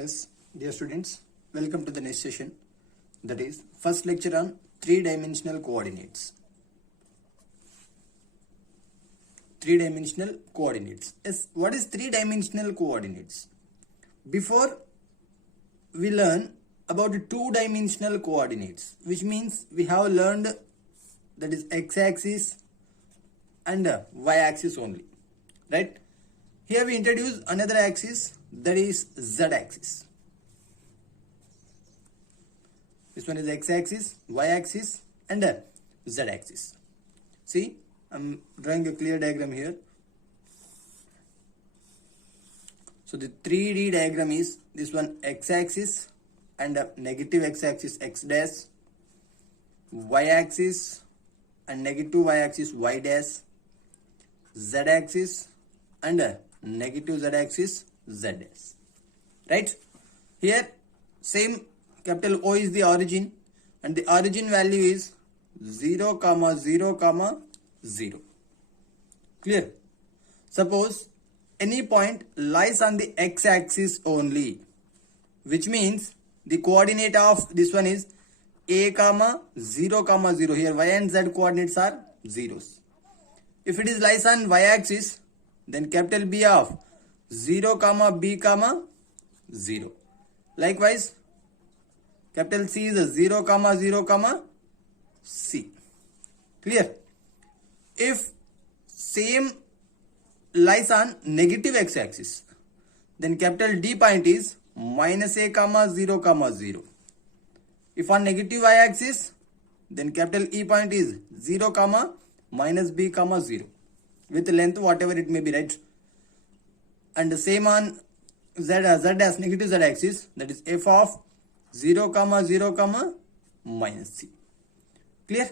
Yes, dear students, welcome to the next session. That is first lecture on three-dimensional coordinates. Three-dimensional coordinates. Yes, what is three-dimensional coordinates? Before we learn about two-dimensional coordinates, which means we have learned that is x-axis and y-axis only, right? Here we introduce another axis, that is z-axis. This one is x-axis, y-axis and z-axis. See, I'm drawing a clear diagram here. So the 3D diagram is this one, x-axis and negative x-axis x dash, y-axis and negative y-axis y dash, z-axis and negative z-axis z dash. Right? Here same capital O is the origin and the origin value is 0, 0, 0. Clear? Suppose any point lies on the x-axis only, which means the coordinate of this one is a, 0, 0. Here y and z coordinates are zeros. If it is lies on y-axis, then capital B of 0, B, 0. Likewise, capital C is a 0, 0, C. Clear? If same lies on negative x-axis, then capital D point is minus a, 0, 0. If on negative y-axis, then capital E point is 0, minus b, 0. With length whatever it may be, right? And the same on z as negative z axis, that is f of 0, 0, minus c. Clear?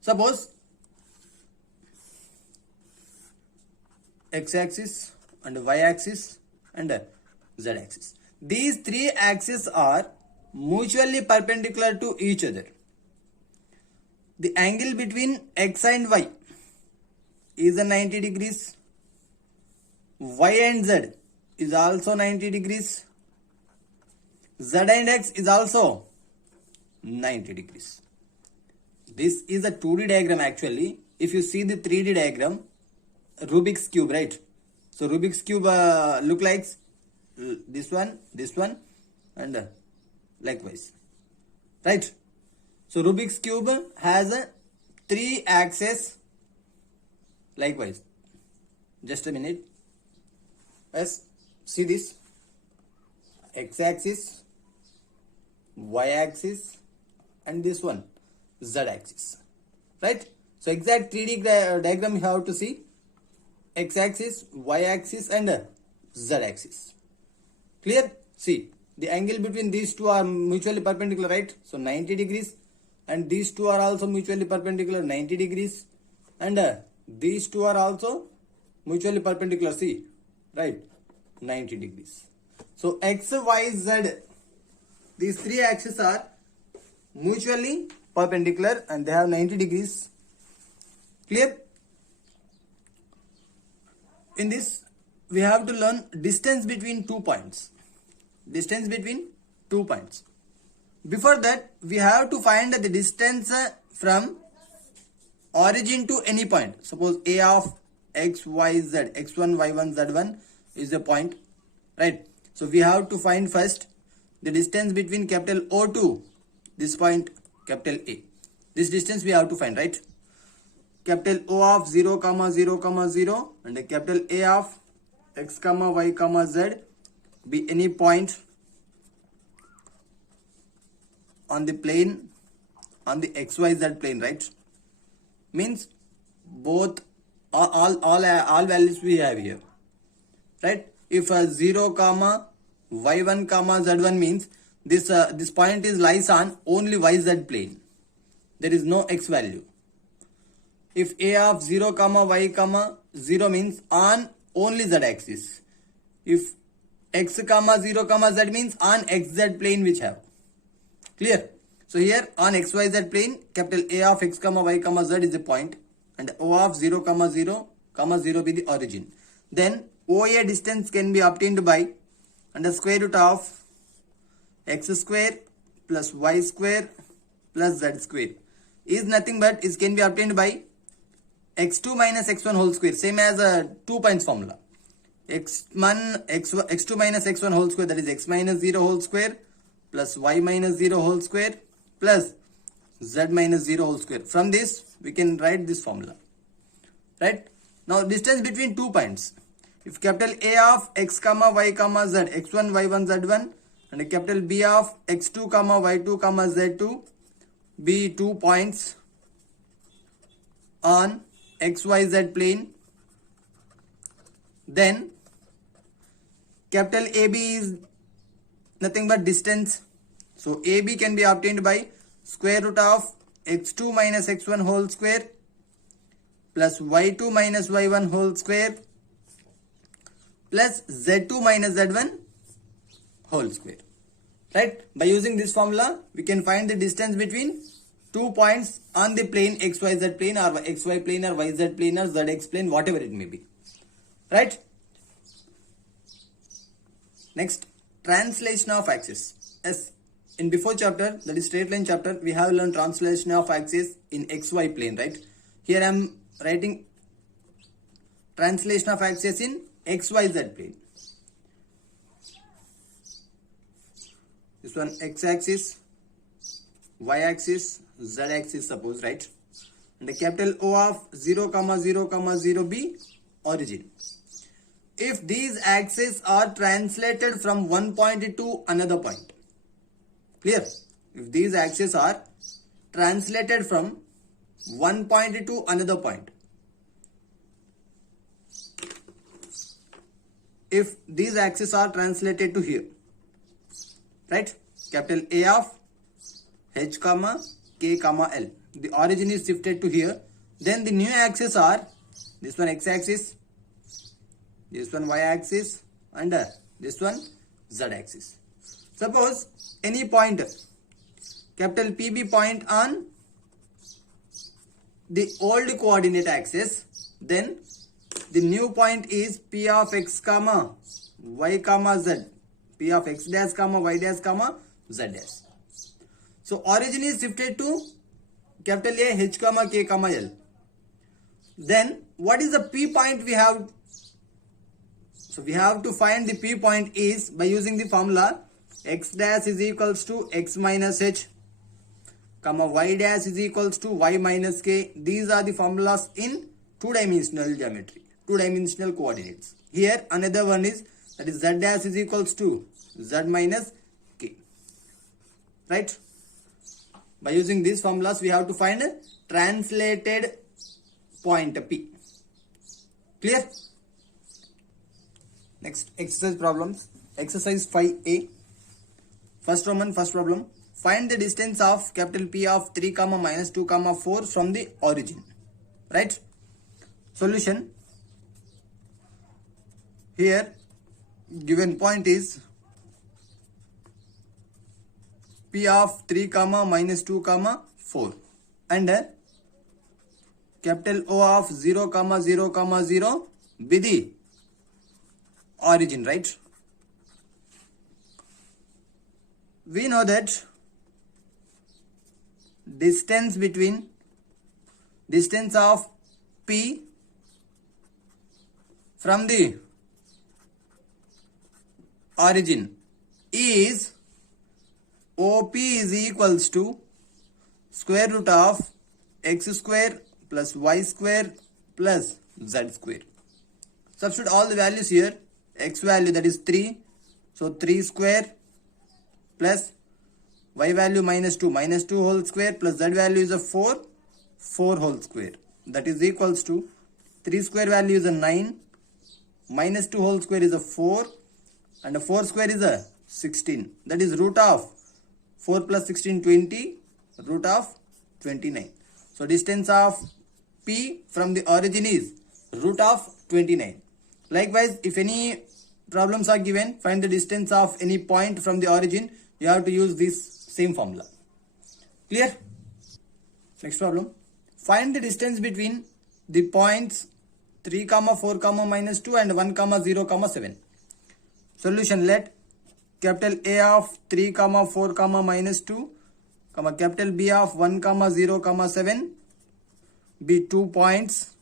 Suppose x-axis and y-axis and z-axis. These three axes are mutually perpendicular to each other. The angle between x and y is a 90 degrees. Y and z is also 90 degrees. Z and x is also 90 degrees. This is a 2D diagram actually. If you see the 3D diagram, Rubik's cube, right? So Rubik's cube look like this one and likewise, right? So Rubik's cube has a 3 axes. Likewise, just a minute. Let's see this: x-axis, y-axis, and this one z-axis. Right? So exact 3D diagram you have to see: x-axis, y-axis, and z-axis. Clear? See, the angle between these two are mutually perpendicular, right? So 90 degrees, and these two are also mutually perpendicular, 90 degrees, and these two are also mutually perpendicular, see, right, 90 degrees. So x, y, z, these three axes are mutually perpendicular and they have 90 degrees. Clear? In this, we have to learn distance between 2 points. Distance between 2 points. Before that, we have to find the distance from origin to any point. Suppose A of x, y, z, x1, y1, z1 is the point, right? So we have to find first the distance between capital O to this point, capital A. This distance we have to find, right? Capital O of 0, 0, 0 and the capital A of x, y, z be any point on the plane, on the xyz plane, right? Means both all values we have here, right? If 0, y1, z1 means this point is lies on only yz plane. There is no x value. If A of 0, y, 0 means on only z axis. If x, 0, z means on xz plane which have. Clear? So here on xyz plane, capital A of x, y, z is the point and O of 0, 0 be the origin. Then OA distance can be obtained by under square root of x square plus y square plus z square is nothing but it can be obtained by x2 minus x1 whole square, same as a 2 points formula. x2 minus x1 whole square, that is x minus 0 whole square plus y minus 0 whole square plus z minus 0 whole square. From this we can write this formula, right? Now distance between 2 points, if capital A of x comma y comma z, x1 y1 z1, and a capital B of x2 comma y2 comma z2 be 2 points on xyz plane, then capital AB is nothing but distance. So AB can be obtained by square root of x2 minus x1 whole square plus y2 minus y1 whole square plus z2 minus z1 whole square, right? By using this formula we can find the distance between 2 points on the plane xyz plane or xy plane or yz plane or zx plane, whatever it may be, right? Next, translation of axis. As in before chapter, that is straight line chapter, we have learned translation of axis in xy plane, right? Here I am writing translation of axis in xyz plane. This one x axis, y axis, z axis suppose, right? And the capital O of 0 comma 0 comma 0 be origin. If these axes are translated from one point to another point, clear? If these axes are translated from one point to another point, if these axes are translated to here, right? Capital A of h comma k comma l, the origin is shifted to here, then the new axes are this one x axis, this one y axis, and this one z axis. Suppose any point capital PB point on the old coordinate axis, then the new point is P of x comma y comma z, P of x dash comma y dash comma z dash. So origin is shifted to capital A h comma k comma l. Then what is the P point we have? So we have to find the P point is by using the formula x dash is equals to x minus h comma y dash is equals to y minus k. These are the formulas in two-dimensional geometry, two-dimensional coordinates. Here another one is, that is z dash is equals to z minus k, right? By using these formulas we have to find a translated point P. Clear? Next exercise problems. Exercise 5a. First problem. Find the distance of capital P of 3 comma minus 2 comma 4 from the origin. Right? Solution. Here given point is P of 3 comma minus 2 comma 4 and capital O of 0 comma 0 comma 0 be the origin, right? We know that distance of P from the origin is OP is equals to square root of x square plus y square plus z square. Substitute all the values here. X value, that is 3, so 3 square plus y value minus 2 whole square plus z value is a 4 whole square, that is equals to 3 square value is a 9, minus 2 whole square is a 4, and a 4 square is a 16, that is root of 4 plus 16 20, root of 29. So distance of P from the origin is root of 29. Likewise, if any problems are given, find the distance of any point from the origin, you have to use this same formula. Clear? Next problem. Find the distance between the points 3 comma 4 comma minus 2 and 1 comma 0 comma 7. Solution. Let capital A of 3 comma 4 comma minus 2 comma capital B of 1 comma 0 comma 7 be 2 points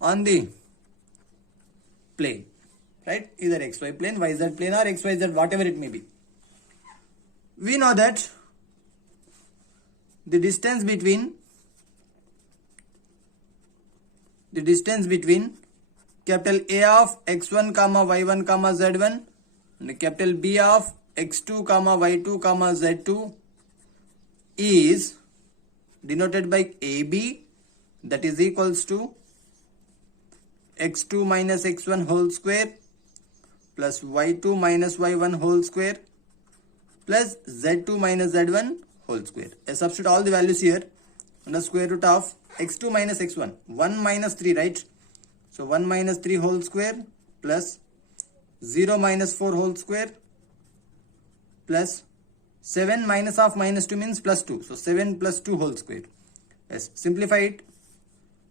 on the plane, right? Either xy plane, yz plane or xyz, whatever it may be. We know that the distance between capital A of x1 comma y1 comma z1 and capital B of x2 comma y2 comma z2 is denoted by AB, that is equals to x2 minus x1 whole square plus y2 minus y1 whole square plus z2 minus z1 whole square. I substitute all the values here under square root of x2 minus x1, 1 minus 3, right? So 1 minus 3 whole square plus 0 minus 4 whole square plus 7 minus of minus 2 means plus 2. So 7 plus 2 whole square. Yes, simplify it.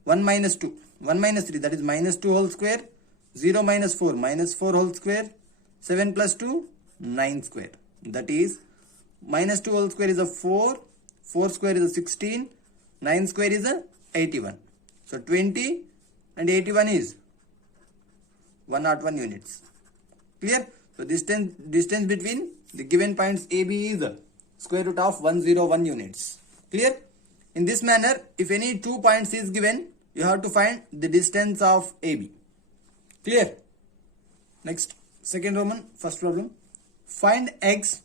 1 minus 2, 1 minus 3, that is minus 2 whole square, 0 minus 4 whole square, 7 plus 2, 9 square. That is minus 2 whole square is a 4, 4 square is a 16, 9 square is a 81. So 20 and 81 is 101 units. Clear? So distance between the given points AB is square root of 101 units. Clear? In this manner, if any 2 points is given, you have to find the distance of AB. Clear? Next, second Roman, first problem. Find x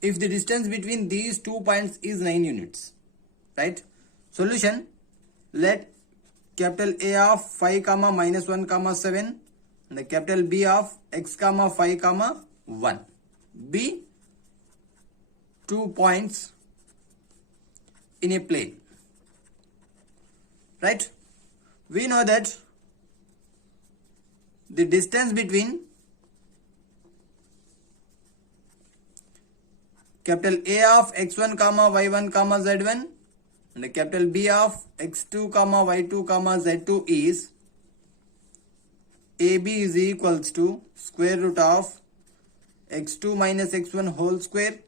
if the distance between these 2 points is 9 units. Right? Solution. Let capital A of 5 comma minus 1 comma 7 and the capital B of x comma 5 comma 1 be 2 points in a plane. Right? We know that the distance between capital A of x1 comma y1 comma z1 and the capital B of x2 comma y2 comma z2 is AB is equals to square root of x2 minus x1 whole square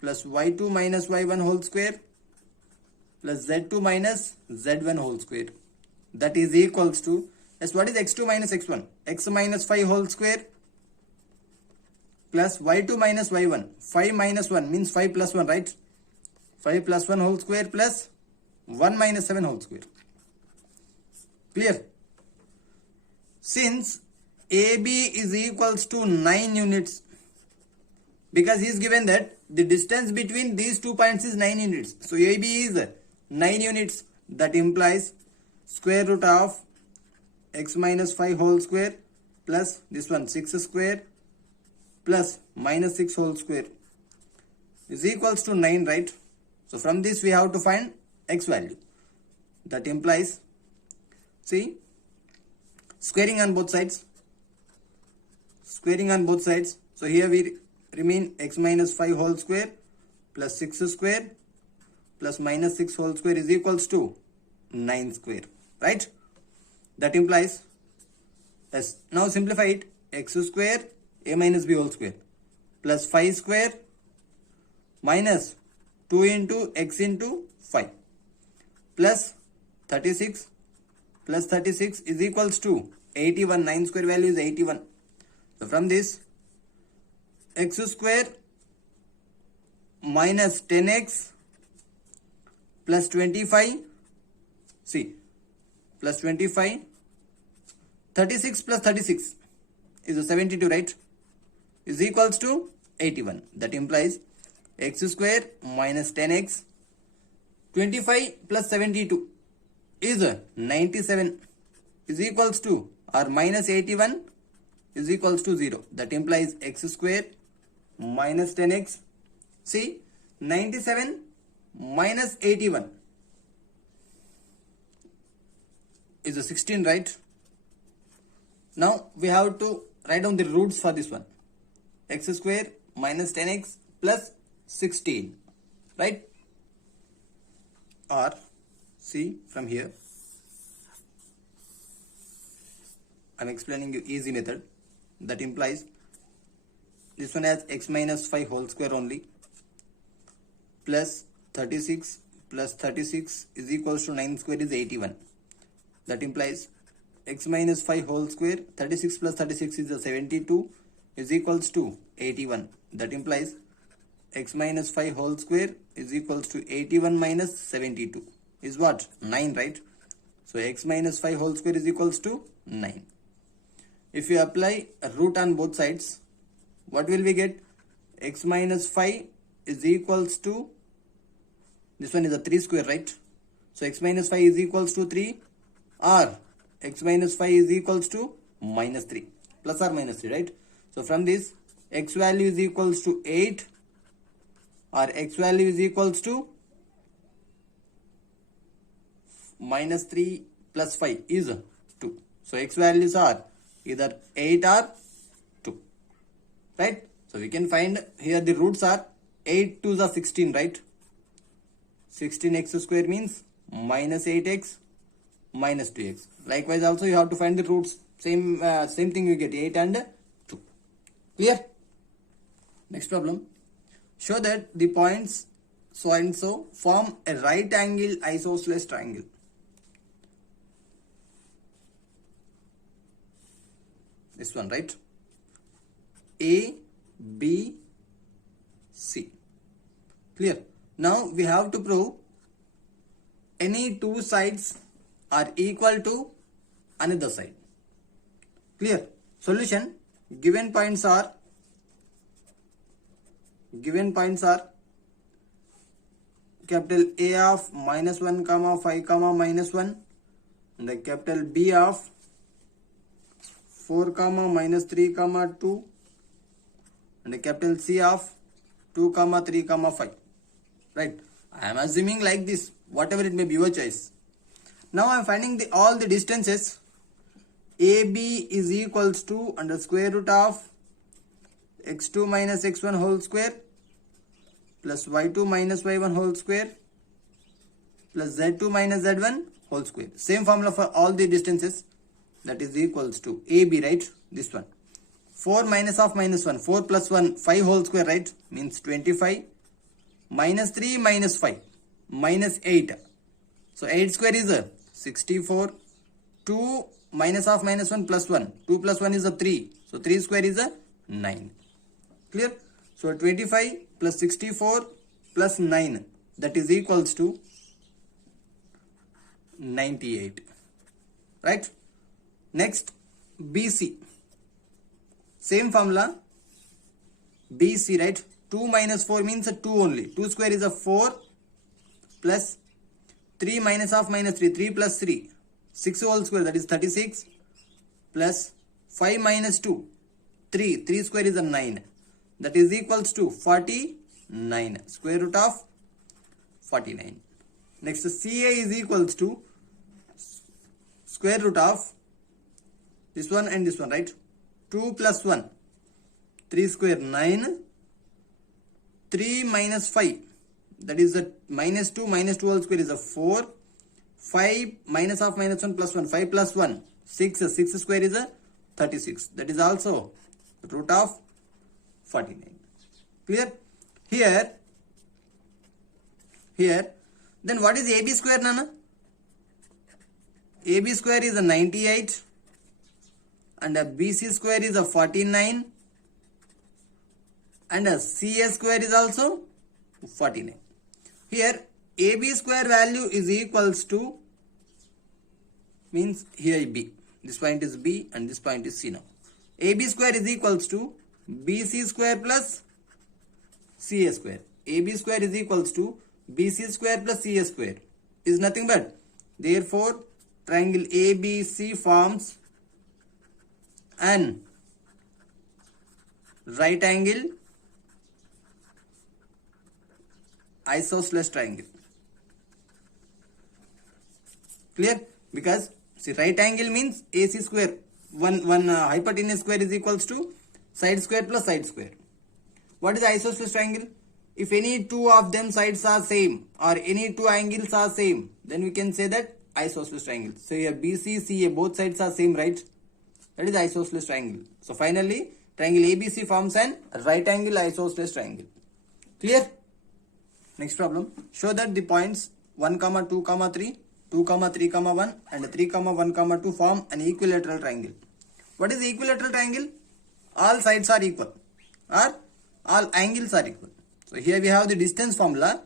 plus y2 minus y1 whole square plus z2 minus z1 whole square. That is equals to, yes, what is x2 minus x1? X minus 5 whole square plus y2 minus y1. 5 minus 1 means 5 plus 1, right? 5 plus 1 whole square plus 1 minus 7 whole square. Clear? Since AB is equals to 9 units, because he is given that the distance between these 2 points is 9 units. So AB is 9 units. That implies square root of x minus 5 whole square plus this one 6 square plus minus 6 whole square is equals to 9, right? So from this we have to find x value. That implies, see, squaring on both sides. Squaring on both sides. So here we remain x minus 5 whole square plus 6 square plus minus 6 whole square is equals to 9 square, right? That implies, yes, now simplify it, x square a minus b whole square plus 5 square minus 2 into x into 5 plus 36 plus 36 is equals to 81. 9 square value is 81. So from this, x square minus 10x plus 25, see, plus 25, 36 plus 36 is a 72, right? Is equals to 81. That implies x square minus 10x, 25 plus 72 is a 97 is equals to, or minus 81 is equals to 0. That implies x square minus 10x. See, 97 minus 81 is a 16, right? Now we have to write down the roots for this one. X square minus 10x plus 16, right? Or see from here, I'm explaining you easy method. That implies this one has x minus 5 whole square only, plus 36 plus 36 is equals to 9 square is 81. That implies x minus 5 whole square, 36 plus 36 is a 72, is equals to 81. That implies x minus 5 whole square is equals to 81 minus 72 is what? 9, right? So x minus 5 whole square is equals to 9. If you apply a root on both sides, what will we get? X minus 5 is equals to, this one is a 3 square, right? So x minus 5 is equals to 3, or x minus 5 is equals to minus 3, plus or minus 3, right? So from this, x value is equals to 8, or x value is equals to minus 3 plus 5 is 2. So x values are either 8 or 2, right? So we can find here the roots are 8 2s are 16, right? 16x square means minus 8x minus 2x. Likewise also you have to find the roots. Same thing you get 8 and 2. Clear? Next problem. Show that the points so and so form a right angle isosceles triangle. This one, right? A, B, C. Clear? Now we have to prove any two sides are equal to another side. Clear? Solution. Given points are capital A of minus 1 comma 5 comma minus 1, and the capital B of 4 comma minus 3 comma 2, and the capital C of 2 comma 3 comma 5. Right? I am assuming like this, whatever it may be, your choice. Now I am finding all the distances. AB is equals to under square root of x2 minus x1 whole square plus y2 minus y1 whole square plus z2 minus z1 whole square. Same formula for all the distances, that is equals to AB, right? This one. 4 minus of minus 1, 4 plus 1, 5 whole square, right? Means 25 minus 3 minus 5 minus 8. So 8 square is a 64. 2 minus of minus 1 plus 1. 2 plus 1 is a 3. So 3 square is a 9. Clear? So 25 plus 64 plus 9, that is equals to 98. Right? Next, BC. Same formula. BC, right? 2 minus 4 means a 2 only. 2 square is a 4 plus 3 minus of minus 3. 3 plus 3. 6 whole square, that is 36 plus 5 minus 2. 3. 3 square is a 9. That is equals to 49. Square root of 49. Next, CA is equals to square root of this one and this one, right? 2 plus 1. 3 square 9. 3 minus 5. That is a minus 2 whole square is a 4. 5 minus of minus 1 plus 1. 5 plus 1. 6. 6 square is a 36. That is also root of 49. Clear? Here, then what is AB square, Nana? AB square is a 98 and a BC square is a 49 and a CA square is also 49. Here AB square value is equals to, means here B. This point is B and this point is C now. AB square is equals to BC square plus CA square. AB square is equals to BC square plus CA square is nothing but, therefore triangle ABC forms an right angle isosceles triangle. Clear? Because see, right angle means AC square, one hypotenuse square is equals to side square plus side square. What is isosceles triangle? If any two of them sides are same or any two angles are same, then we can say that isosceles triangle. So here BC, CA both sides are same, right? That is isosceles triangle. So finally triangle ABC forms an right angle isosceles triangle. Clear? Next problem. Show that the points 1, 2, 3, 2, 3, 1 and 3, 1, 2 form an equilateral triangle. What is equilateral triangle? All sides are equal or all angles are equal. So here we have the distance formula.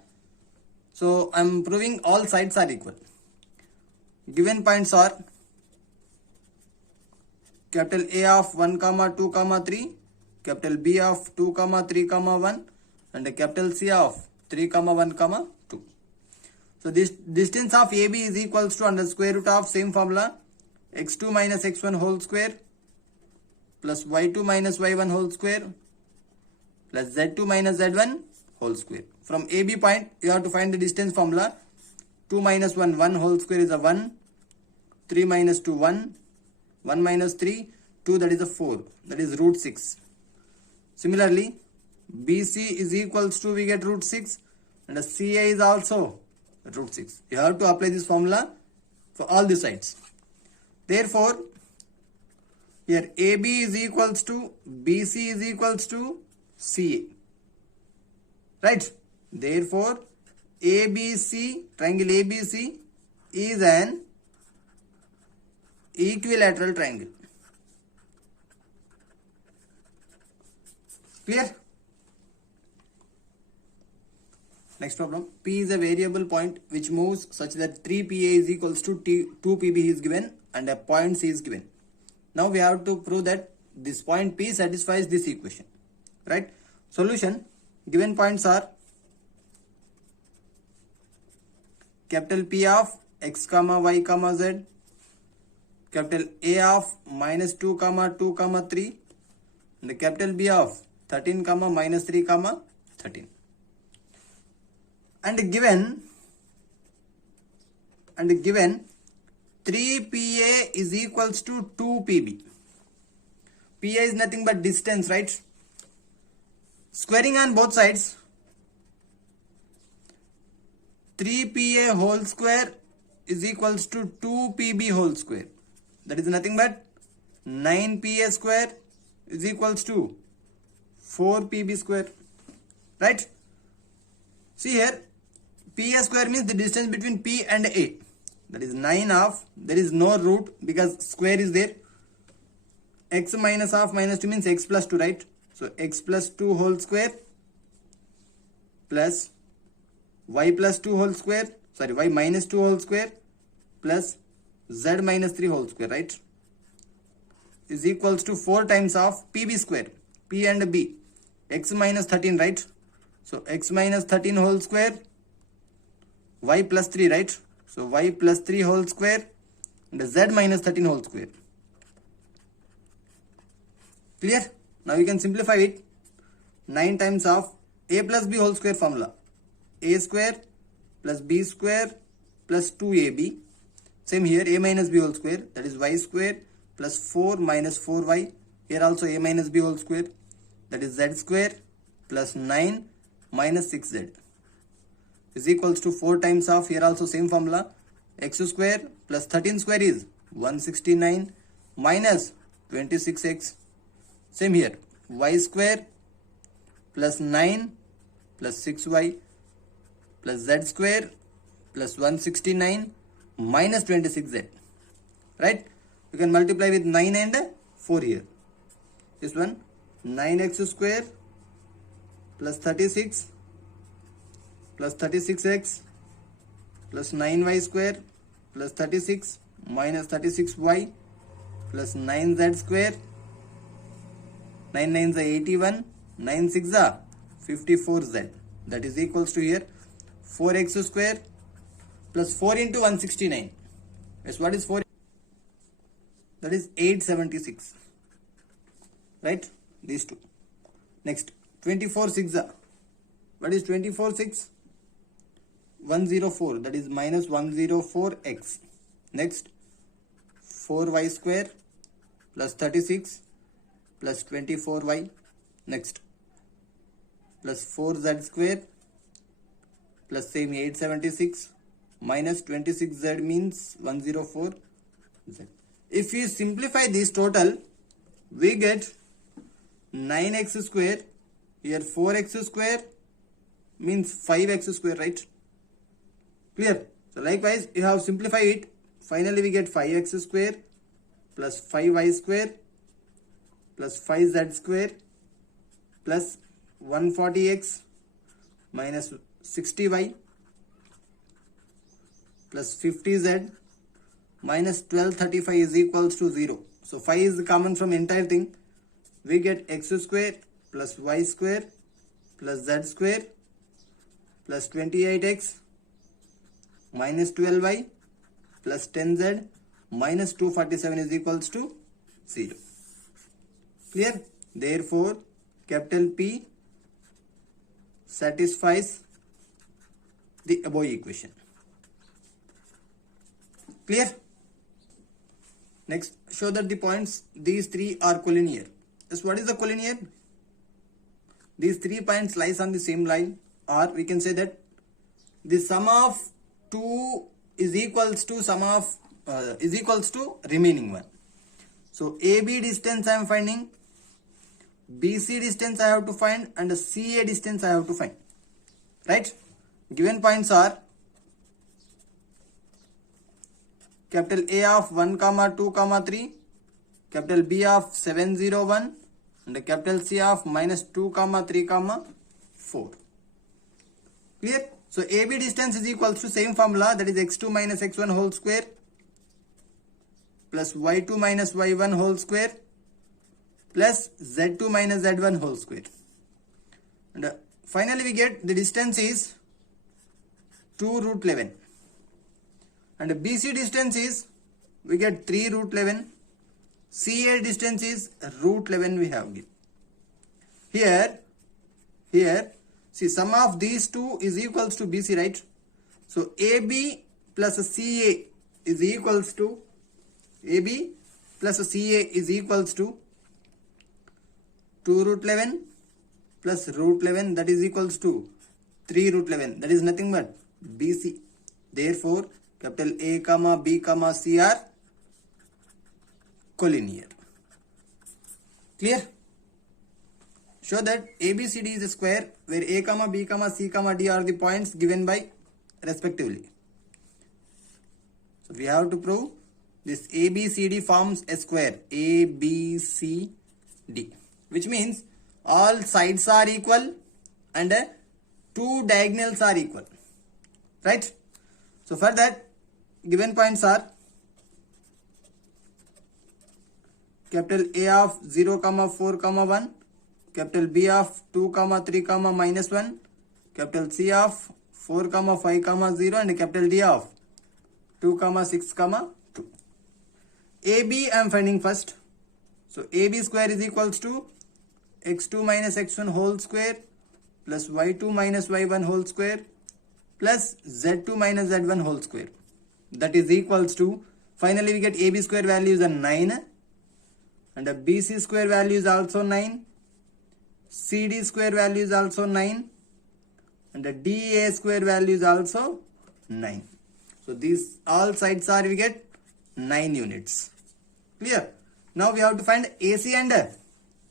So I am proving all sides are equal. Given points are capital A of 1, 2, 3, capital B of 2, 3, 1 and capital C of 3, 1, 2. So this distance of AB is equals to under square root of same formula x2 minus x1 whole square plus y2 minus y1 whole square plus z2 minus z1 whole square. From AB point you have to find the distance formula. 2 minus 1, 1 whole square is a 1, 3 minus 2, 1, 1 minus 3, 2, that is a 4, that is root 6. Similarly, BC is equals to, we get root 6 and CA is also root 6. You have to apply this formula for all the sides. Therefore, here AB is equals to BC is equals to CA. Right? Therefore, ABC, triangle ABC is an equilateral triangle. Clear? Next problem. P is a variable point which moves such that 3PA is equals to 2PB is given and a point C is given. Now we have to prove that this point P satisfies this equation. Right? Solution. Given points are capital P of x, y, z, capital A of minus 2, 2, 3 and the capital B of 13, minus 3, 13. And given 3PA is equals to 2PB. PA is nothing but distance, right? Squaring on both sides, 3PA whole square is equals to 2PB whole square. That is nothing but 9PA square is equals to 4PB square. Right? See here, PA square means the distance between P and A. That is 9 of, there is no root because square is there. X minus half minus 2 means x plus 2, right? So x plus 2 whole square plus y plus 2 whole square, sorry, y minus 2 whole square plus z minus 3 whole square, right? Is equals to 4 times of PB square, P and B, x minus 13, right? So x minus 13 whole square, y plus 3, right? So y plus 3 whole square and z minus 13 whole square. Clear? Now you can simplify it. 9 times of a plus b whole square formula. A square plus b square plus 2ab. Same here, a minus b whole square, that is y square plus 4 minus 4y. Here also a minus b whole square, that is z square plus 9 minus 6z is equals to 4 times of, here also same formula, x square plus 13 square is 169 minus 26x. Same here, y square plus 9 plus 6y plus z square plus 169 minus 26z. Right? You can multiply with 9 and 4 here. This one, 9x square plus 36 plus 36x plus 9y square plus 36 minus 36y plus 9z square. 9 9s are 81, 9 6 are 54z. That is equals to here 4x square plus 4 into 169. Yes, what is 4? That is 876. Right? These two. Next, 24 6 are. What is 24 6? 104. That is minus 104x. Next, 4y square plus 36 plus 24y. Next, plus 4z square plus same 876 minus 26z means 104z. If you simplify this total, we get 9x square. Here 4x square means 5x square, right? Clear? So likewise, you have simplified it. Finally, we get 5x square plus 5y square plus 5z square plus 140x minus 60y plus 50z minus 1235 is equals to 0. So 5 is common from entire thing. We get x square plus y square plus z square plus 28x minus 12y plus 10z minus 247 is equals to 0. Clear? Therefore, capital P satisfies the above equation. Clear? Next, show that the points, these three are collinear. Yes, what is the collinear? These 3 points lies on the same line, or we can say that the sum of 2 is equals to remaining one. So AB distance I am finding, BC distance I have to find, and CA distance I have to find. Right? Given points are capital A of 1, 2, 3, capital B of 7, 0, 1, and capital C of minus 2, 3, 4. Clear? So AB distance is equals to same formula, that is x2 minus x1 whole square plus y2 minus y1 whole square plus z2 minus z1 whole square. And finally we get the distance is 2 root 11. And BC distance is, we get 3 root 11. CA distance is root 11 we have given. Here, see, sum of these two is equals to BC, right? So AB plus CA is equals to, AB plus CA is equals to 2 root 11 plus root 11, that is equals to 3 root 11. That is nothing but BC. Therefore, capital A, B, C are collinear. Clear? Show that ABCD is a square where A, B, C, D are the points given by respectively. So we have to prove this ABCD forms a square, ABCD, which means all sides are equal and 2 diagonals are equal. Right? So for that, given points are capital A of 0, 4, 1, capital B of 2, 3, minus 1, capital C of 4, 5, 0, and capital D of 2, 6, 2. AB I am finding first. So AB square is equals to x2 minus x1 whole square plus y2 minus y1 whole square plus z2 minus z1 whole square. That is equals to, finally we get AB square value is a 9 and a BC square value is also 9, CD square value is also 9 and the DA square value is also 9. So these all sides are, we get 9 units. Clear? Now we have to find AC and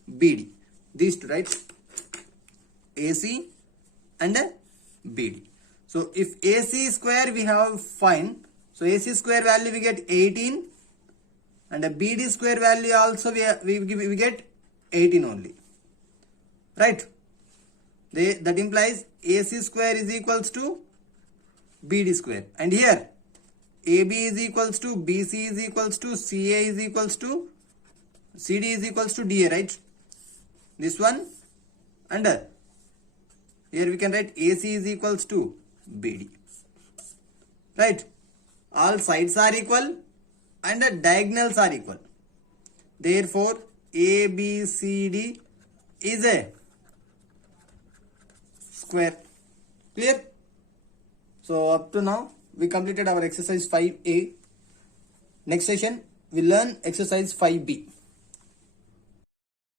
BD. These two, right? AC and BD. So if AC square we have find, so AC square value we get 18 and a BD square value also we get 18 only. Right? That implies AC square is equals to BD square. And here AB is equals to BC is equals to CA is equals to CD is equals to DA, right? This one, and here we can write AC is equals to BD. Right? All sides are equal and diagonals are equal. Therefore, ABCD is a square. Clear? So up to now we completed our exercise 5A. Next session we learn exercise 5B.